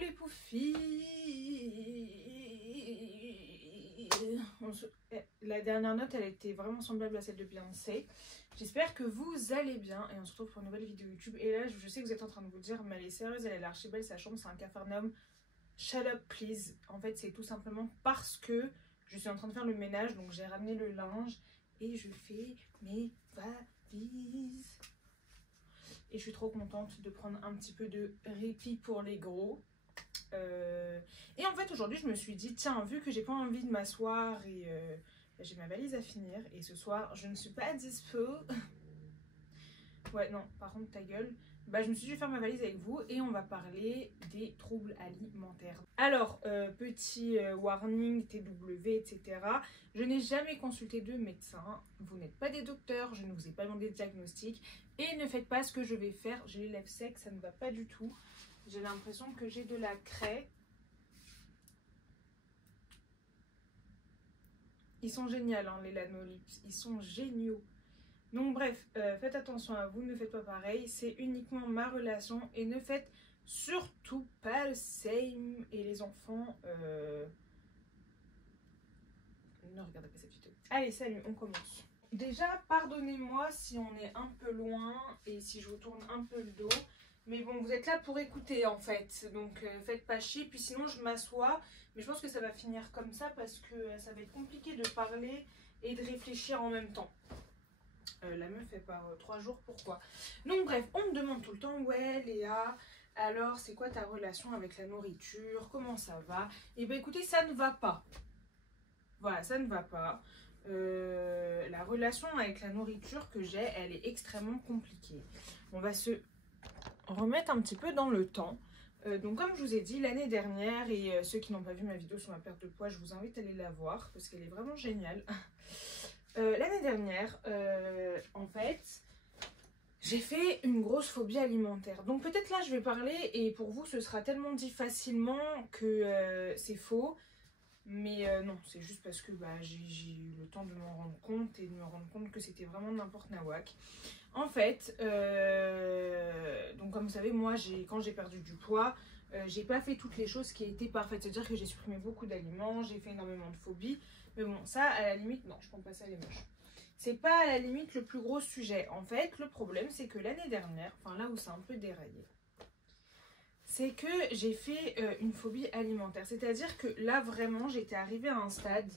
les poufis. La dernière note, elle était vraiment semblable à celle de Beyoncé. J'espère que vous allez bien et on se retrouve pour une nouvelle vidéo YouTube. Et là, je sais que vous êtes en train de vous dire, mais elle est sérieuse, elle est archi belle, sa chambre, c'est un capharnaüm. Shut up, please. En fait, c'est tout simplement parce que je suis en train de faire le ménage, donc j'ai ramené le linge et je fais mes valises. Et je suis trop contente de prendre un petit peu de répit pour les gros. Et en fait, aujourd'hui, je me suis dit, tiens, vu que j'ai pas envie de m'asseoir et j'ai ma valise à finir, et ce soir, je ne suis pas dispo. Ouais, non, par contre, ta gueule. Bah, je me suis dit, je vais faire ma valise avec vous et on va parler des troubles alimentaires. Alors, petit warning, TW, etc. Je n'ai jamais consulté de médecin. Vous n'êtes pas des docteurs, je ne vous ai pas demandé de diagnostic. Et ne faites pas ce que je vais faire. J'ai les lèvres secs, ça ne va pas du tout. J'ai l'impression que j'ai de la craie. Ils sont géniaux, hein, les Lanolips. Ils sont géniaux. Donc bref, faites attention à vous, ne faites pas pareil, c'est uniquement ma relation et ne faites surtout pas le same. Et les enfants, ne regardez pas cette vidéo. Allez, salut, on commence. Déjà, pardonnez-moi si on est un peu loin et si je vous tourne un peu le dos. Mais bon, vous êtes là pour écouter en fait, donc faites pas chier. Puis sinon, je m'assois, mais je pense que ça va finir comme ça parce que ça va être compliqué de parler et de réfléchir en même temps. La meuf est par 3 jours, pourquoi? Donc bref, on me demande tout le temps, ouais Léa, alors c'est quoi ta relation avec la nourriture? Comment ça va? Et ben écoutez, ça ne va pas. Voilà, ça ne va pas. La relation avec la nourriture que j'ai, elle est extrêmement compliquée. On va se remettre un petit peu dans le temps. Donc comme je vous ai dit, l'année dernière, et ceux qui n'ont pas vu ma vidéo sur ma perte de poids, je vous invite à aller la voir parce qu'elle est vraiment géniale. L'année dernière, en fait, j'ai fait une grosse phobie alimentaire. Donc peut-être là, je vais parler et pour vous, ce sera tellement dit facilement que c'est faux. Mais non, c'est juste parce que bah, j'ai eu le temps de m'en rendre compte et de me rendre compte que c'était vraiment n'importe nawak. En fait, donc comme vous savez, moi, quand j'ai perdu du poids, j'ai pas fait toutes les choses qui étaient parfaites. C'est-à-dire que j'ai supprimé beaucoup d'aliments, j'ai fait énormément de phobies. Mais bon, ça, à la limite, non, je prends pas ça, les moches. C'est pas à la limite le plus gros sujet. En fait, le problème, c'est que l'année dernière, enfin là où c'est un peu déraillé, c'est que j'ai fait une phobie alimentaire. C'est-à-dire que là, vraiment, j'étais arrivée à un stade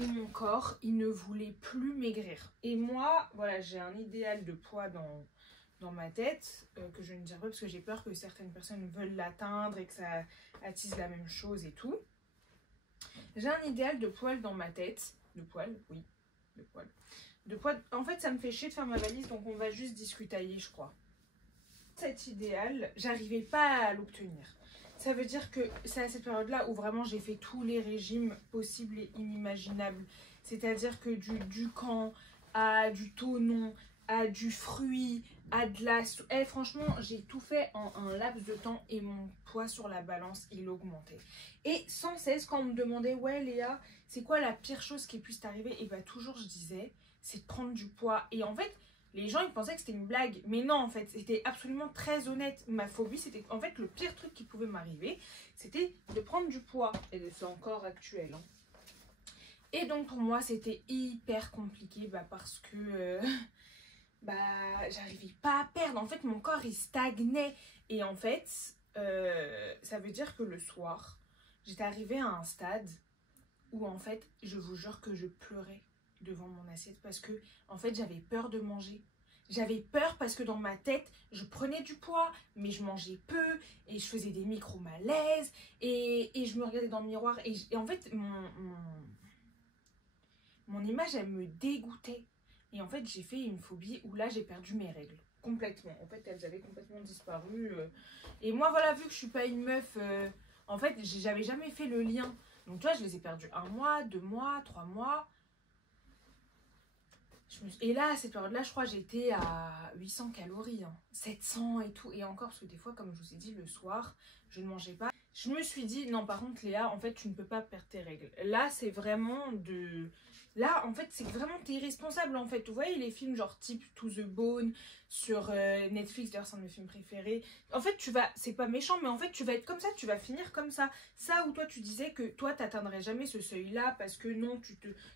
où mon corps, il ne voulait plus maigrir. Et moi, voilà, j'ai un idéal de poids dans ma tête, que je ne dirai pas parce que j'ai peur que certaines personnes veulent l'atteindre et que ça attise la même chose et tout. J'ai un idéal de poil dans ma tête. De poil, oui, de poil. De poil. En fait, ça me fait chier de faire ma valise, donc on va juste discutailler, je crois. Cet idéal, j'arrivais pas à l'obtenir. Ça veut dire que c'est à cette période-là où vraiment j'ai fait tous les régimes possibles et inimaginables. C'est-à-dire que du Dukan à du Tonon, à du fruit, à de la... franchement, j'ai tout fait en un laps de temps et mon poids sur la balance, il augmentait. Et sans cesse, quand on me demandait, ouais Léa, c'est quoi la pire chose qui puisse t'arriver? Et bah toujours je disais, c'est de prendre du poids. Et en fait, les gens ils pensaient que c'était une blague. Mais non, en fait, c'était absolument très honnête. Ma phobie, c'était en fait le pire truc qui pouvait m'arriver, c'était de prendre du poids. Et c'est encore actuel, hein. Et donc pour moi, c'était hyper compliqué parce que... j'arrivais pas à perdre. En fait, mon corps, il stagnait. Et en fait, ça veut dire que le soir, j'étais arrivée à un stade où, en fait, je vous jure que je pleurais devant mon assiette parce que, en fait, j'avais peur de manger. J'avais peur parce que dans ma tête, je prenais du poids, mais je mangeais peu et je faisais des micro-malaises et je me regardais dans le miroir et en fait, mon image, elle me dégoûtait. Et en fait, j'ai fait une phobie où là, j'ai perdu mes règles. Complètement. En fait, elles avaient complètement disparu. Et moi, voilà, vu que je suis pas une meuf... en fait, j'avais jamais fait le lien. Donc, tu vois, je les ai perdus 1 mois, 2 mois, 3 mois. Et là, à cette période-là, je crois j'étais à 800 calories. Hein. 700 et tout. Et encore, parce que des fois, comme je vous ai dit, le soir, je ne mangeais pas. Je me suis dit, non, par contre, Léa, en fait, tu ne peux pas perdre tes règles. Là, c'est vraiment de... Là, en fait, c'est vraiment, t'es irresponsable, en fait. Vous voyez les films genre type To the Bone sur Netflix, d'ailleurs, c'est un de mes films préférés. En fait, tu vas... C'est pas méchant, mais en fait, tu vas être comme ça, tu vas finir comme ça. Ça où toi, tu disais que toi, t'atteindrais jamais ce seuil-là parce que non,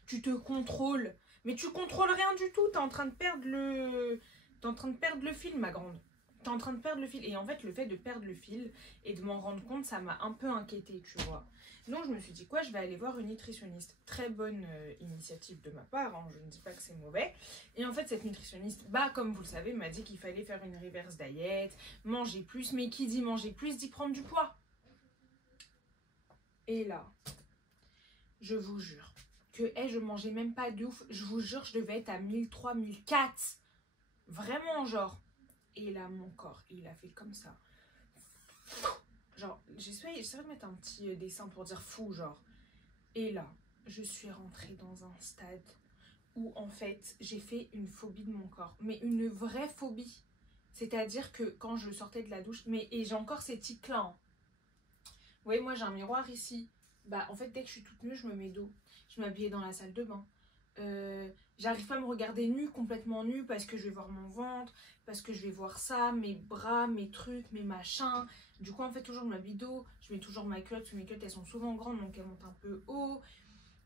tu te contrôles. Mais tu contrôles rien du tout, t'es en train de perdre le... T'es en train de perdre le fil, ma grande. T'es en train de perdre le fil. Et en fait, le fait de perdre le fil et de m'en rendre compte, ça m'a un peu inquiétée, tu vois. Donc, je me suis dit, quoi, je vais aller voir une nutritionniste. Très bonne initiative de ma part, hein, je ne dis pas que c'est mauvais. Et en fait, cette nutritionniste, bah, comme vous le savez, m'a dit qu'il fallait faire une reverse diet, manger plus. Mais qui dit manger plus, dit prendre du poids. Et là, je vous jure que je mangeais même pas de ouf. Je vous jure, je devais être à 1003, 1004. Vraiment, genre... Et là, mon corps, il a fait comme ça. Genre, j'essaie de mettre un petit dessin pour dire fou, genre. Et là, je suis rentrée dans un stade où, en fait, j'ai fait une phobie de mon corps. Mais une vraie phobie. C'est-à-dire que quand je sortais de la douche... Et j'ai encore ces tics-là. Hein. Vous voyez, moi, j'ai un miroir ici. Bah, en fait, dès que je suis toute nue, je me mets dos. Je m'habillais dans la salle de bain. J'arrive pas à me regarder nue, complètement nue, parce que je vais voir mon ventre, parce que je vais voir ça, mes bras, mes trucs, mes machins. Du coup, en fait, toujours je m'habille dos, je mets toujours ma culotte, parce que mes culottes, elles sont souvent grandes, donc elles montent un peu haut.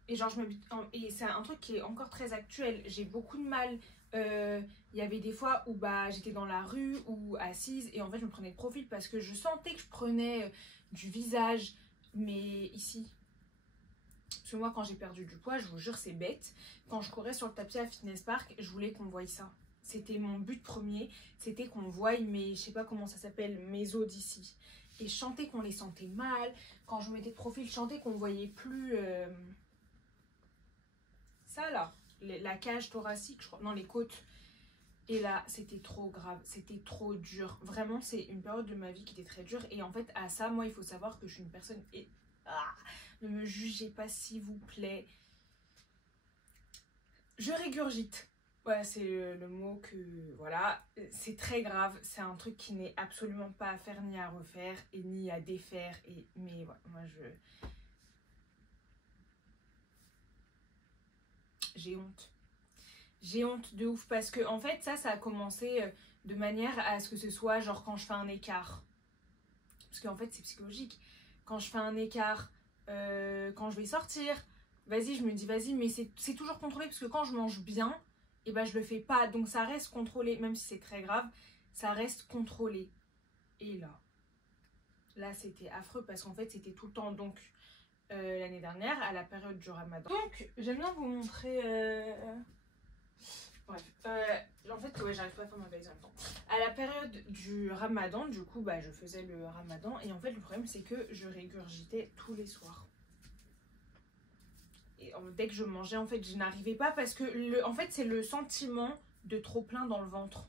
Et genre, je m'habille... Et c'est un truc qui est encore très actuel. J'ai beaucoup de mal. Il y avait des fois où bah, j'étais dans la rue ou assise, et en fait, je me prenais de profil, parce que je sentais que je prenais du visage, mais ici... Parce que moi, quand j'ai perdu du poids, je vous jure, c'est bête. Quand je courais sur le tapis à Fitness Park, je voulais qu'on voie ça. C'était mon but premier. C'était qu'on voie mes, je sais pas comment ça s'appelle, mes os d'ici. Et je sentais qu'on les sentait mal. Quand je mettais de profil, je sentais qu'on voyait plus... ça là, la cage thoracique, je crois. Non, les côtes. Et là, c'était trop grave. C'était trop dur. Vraiment, c'est une période de ma vie qui était très dure. Et en fait, à ça, moi, il faut savoir que je suis une personne... Ne me jugez pas, s'il vous plaît. Je régurgite. Voilà, c'est le mot que... Voilà, c'est très grave. C'est un truc qui n'est absolument pas à faire ni à refaire et ni à défaire. Mais voilà, moi, j'ai honte. J'ai honte de ouf parce que, en fait, ça a commencé de manière à ce que ce soit genre quand je fais un écart. Parce qu'en fait, c'est psychologique. Quand je fais un écart... quand je vais sortir, vas-y, je me dis vas-y, mais c'est toujours contrôlé parce que quand je mange bien, et ben je le fais pas, donc ça reste contrôlé, même si c'est très grave, ça reste contrôlé. Et là c'était affreux parce qu'en fait c'était tout le temps, donc l'année dernière à la période du Ramadan. Donc j'aime bien vous montrer bref, en fait, ouais, j'arrive pas à faire ma valise en même temps. À la période du Ramadan, du coup, bah, je faisais le Ramadan. Et en fait, le problème, c'est que je régurgitais tous les soirs. Et dès que je mangeais, en fait, je n'arrivais pas parce que, en fait, c'est le sentiment de trop plein dans le ventre.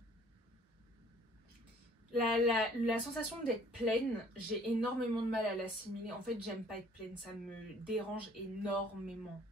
La sensation d'être pleine, j'ai énormément de mal à l'assimiler. En fait, j'aime pas être pleine, ça me dérange énormément.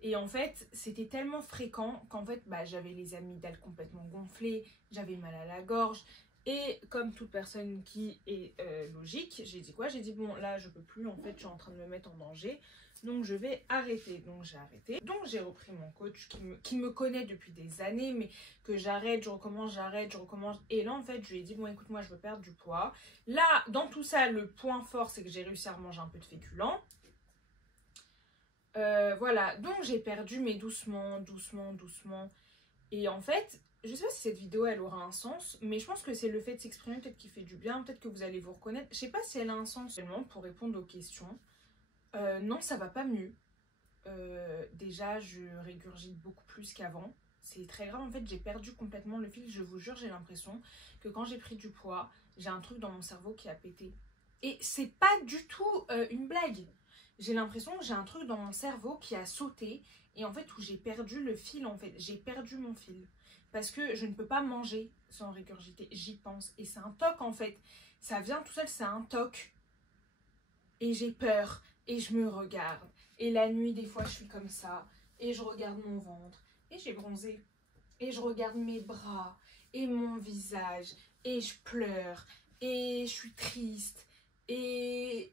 Et en fait, c'était tellement fréquent qu'en fait, bah, j'avais les amygdales complètement gonflées, j'avais mal à la gorge. Et comme toute personne qui est logique, j'ai dit quoi? J'ai dit bon, là, je peux plus, en fait, je suis en train de me mettre en danger. Donc, je vais arrêter. Donc, j'ai arrêté. Donc, j'ai repris mon coach qui me connaît depuis des années, mais que j'arrête, je recommence, j'arrête, je recommence. Et là, en fait, je lui ai dit, bon, écoute, moi, je veux perdre du poids. Là, dans tout ça, le point fort, c'est que j'ai réussi à manger un peu de féculents. Voilà, donc j'ai perdu, mais doucement, doucement, doucement. Et en fait, je sais pas si cette vidéo elle aura un sens, mais je pense que c'est le fait de s'exprimer peut-être qui fait du bien, peut-être que vous allez vous reconnaître. Je sais pas si elle a un sens seulement pour répondre aux questions. Non, ça va pas mieux. Déjà, je régurgite beaucoup plus qu'avant. C'est très grave, en fait, j'ai perdu complètement le fil. Je vous jure, j'ai l'impression que quand j'ai pris du poids, j'ai un truc dans mon cerveau qui a pété. Et c'est pas du tout une blague. J'ai l'impression que j'ai un truc dans mon cerveau qui a sauté et en fait où j'ai perdu le fil en fait. J'ai perdu mon fil. Parce que je ne peux pas manger sans régurgiter. J'y pense. Et c'est un toc en fait. Ça vient tout seul, c'est un toc. Et j'ai peur. Et je me regarde. Et la nuit, des fois, je suis comme ça. Et je regarde mon ventre. Et j'ai bronzé. Et je regarde mes bras. Et mon visage. Et je pleure. Et je suis triste. Et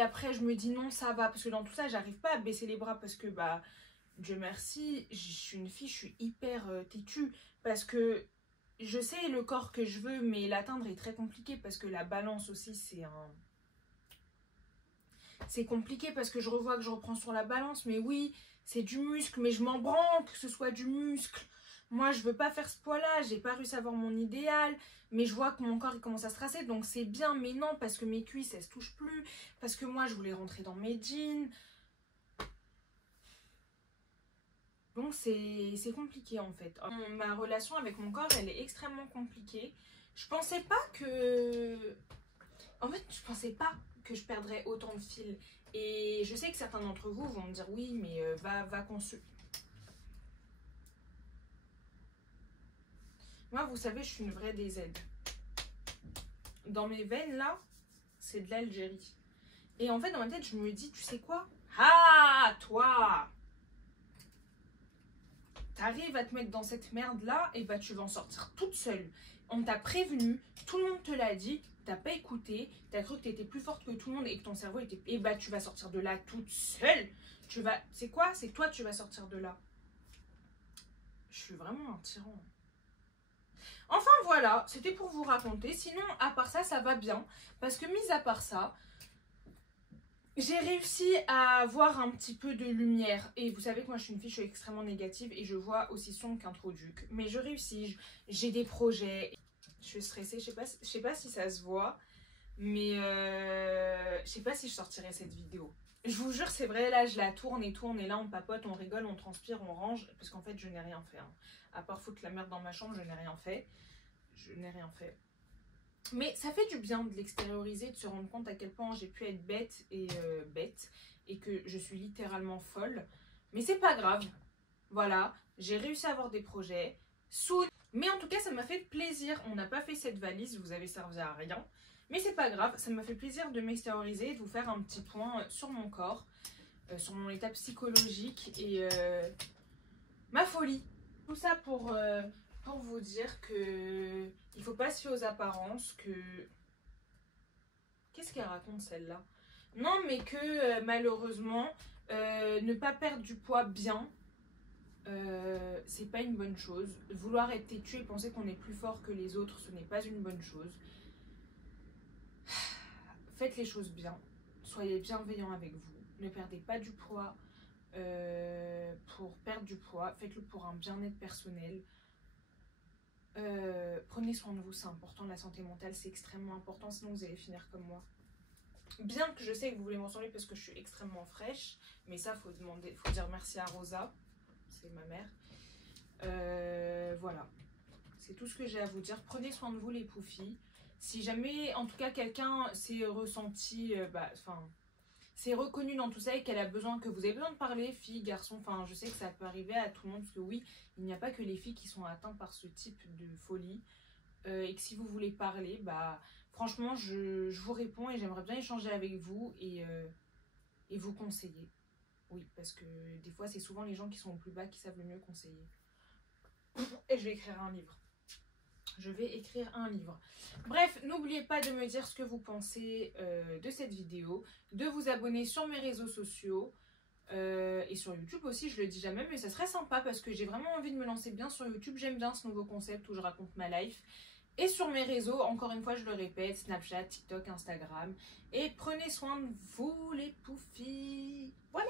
et après je me dis non ça va, parce que dans tout ça j'arrive pas à baisser les bras, parce que bah Dieu merci, je suis une fille, je suis hyper têtue, parce que je sais le corps que je veux, mais l'atteindre est très compliqué, parce que la balance aussi c'est compliqué, parce que je revois que je reprends sur la balance, mais oui, c'est du muscle, mais je m'en branle que ce soit du muscle. Moi, je veux pas faire ce poids-là, j'ai pas réussi à avoir mon idéal, mais je vois que mon corps il commence à se tracer, donc c'est bien, mais non, parce que mes cuisses elles se touchent plus, parce que moi je voulais rentrer dans mes jeans. Donc c'est compliqué en fait. Ma relation avec mon corps elle est extrêmement compliquée. Je pensais pas que... En fait, je pensais pas que je perdrais autant de fil. Et je sais que certains d'entre vous vont me dire oui, mais va consulter. Moi, vous savez, je suis une vraie DZ. Dans mes veines, là, c'est de l'Algérie. Et en fait, dans ma tête, je me dis, tu sais quoi? Ah, toi! T'arrives à te mettre dans cette merde-là, et bah tu vas en sortir toute seule. On t'a prévenu, tout le monde te l'a dit, t'as pas écouté, t'as cru que t'étais plus forte que tout le monde et que ton cerveau était... Et bah tu vas sortir de là toute seule. Tu vas... C'est quoi? C'est que toi, tu vas sortir de là. Je suis vraiment un tyran. Enfin voilà, c'était pour vous raconter. Sinon, à part ça, ça va bien. Parce que mis à part ça, j'ai réussi à voir un petit peu de lumière. Et vous savez que moi, je suis une fille, je suis extrêmement négative et je vois aussi sombre qu'un trou duc. Mais je réussis, j'ai des projets. Je suis stressée, je sais pas si ça se voit. Mais je sais pas si je sortirai cette vidéo. Je vous jure, c'est vrai, là, je la tourne et tout. On est là, on papote, on rigole, on transpire, on range. Parce qu'en fait, je n'ai rien fait. Hein. À part foutre la merde dans ma chambre, je n'ai rien fait. Je n'ai rien fait. Mais ça fait du bien de l'extérioriser, de se rendre compte à quel point j'ai pu être bête et que je suis littéralement folle. Mais c'est pas grave. Voilà, j'ai réussi à avoir des projets. Mais en tout cas, ça m'a fait plaisir. On n'a pas fait cette valise, vous avez servi à rien. Mais c'est pas grave, ça m'a fait plaisir de m'extérioriser et de vous faire un petit point sur mon corps, sur mon état psychologique et ma folie. Tout ça pour vous dire que il faut pas se fier aux apparences, que... Qu'est-ce qu'elle raconte celle-là? Non, mais que malheureusement, ne pas perdre du poids bien, c'est pas une bonne chose. Vouloir être têtu et penser qu'on est plus fort que les autres, ce n'est pas une bonne chose. Faites les choses bien, soyez bienveillants avec vous, ne perdez pas du poids pour perdre du poids, faites-le pour un bien-être personnel. Prenez soin de vous, c'est important, la santé mentale c'est extrêmement important, sinon vous allez finir comme moi. Bien que je sais que vous voulez m'en parler parce que je suis extrêmement fraîche, mais ça faut dire merci à Rosa, c'est ma mère. Voilà, c'est tout ce que j'ai à vous dire. Prenez soin de vous les poufis. Si jamais, en tout cas, quelqu'un s'est ressenti, c'est reconnu dans tout ça et qu'elle a besoin, que vous avez besoin de parler, filles, garçons, enfin, je sais que ça peut arriver à tout le monde, parce que oui, il n'y a pas que les filles qui sont atteintes par ce type de folie, et que si vous voulez parler, bah, franchement, je vous réponds et j'aimerais bien échanger avec vous et vous conseiller. Oui, parce que des fois, c'est souvent les gens qui sont au plus bas qui savent le mieux conseiller. Et je vais écrire un livre. Je vais écrire un livre. Bref, n'oubliez pas de me dire ce que vous pensez de cette vidéo, de vous abonner sur mes réseaux sociaux et sur YouTube aussi, je le dis jamais, mais ça serait sympa parce que j'ai vraiment envie de me lancer bien sur YouTube. J'aime bien ce nouveau concept où je raconte ma life. Et sur mes réseaux, encore une fois, je le répète, Snapchat, TikTok, Instagram. Et prenez soin de vous les poufis. Voilà.